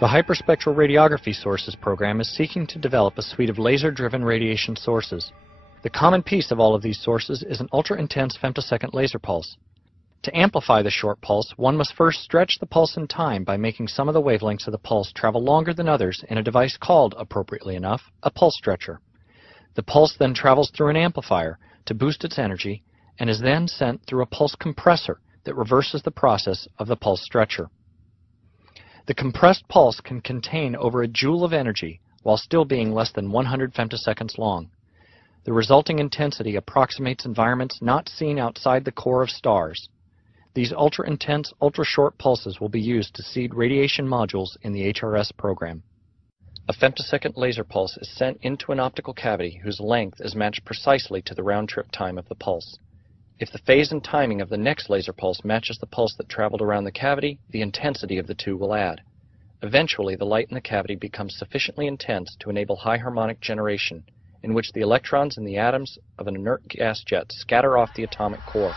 The Hyperspectral Radiography Sources program is seeking to develop a suite of laser-driven radiation sources. The common piece of all of these sources is an ultra-intense femtosecond laser pulse. To amplify the short pulse, one must first stretch the pulse in time by making some of the wavelengths of the pulse travel longer than others in a device called, appropriately enough, a pulse stretcher. The pulse then travels through an amplifier to boost its energy and is then sent through a pulse compressor that reverses the process of the pulse stretcher. The compressed pulse can contain over a joule of energy while still being less than 100 femtoseconds long. The resulting intensity approximates environments not seen outside the core of stars. These ultra-intense, ultra-short pulses will be used to seed radiation modules in the HRS program. A femtosecond laser pulse is sent into an optical cavity whose length is matched precisely to the round-trip time of the pulse. If the phase and timing of the next laser pulse matches the pulse that traveled around the cavity, the intensity of the two will add. Eventually, the light in the cavity becomes sufficiently intense to enable high harmonic generation, in which the electrons in the atoms of an inert gas jet scatter off the atomic core.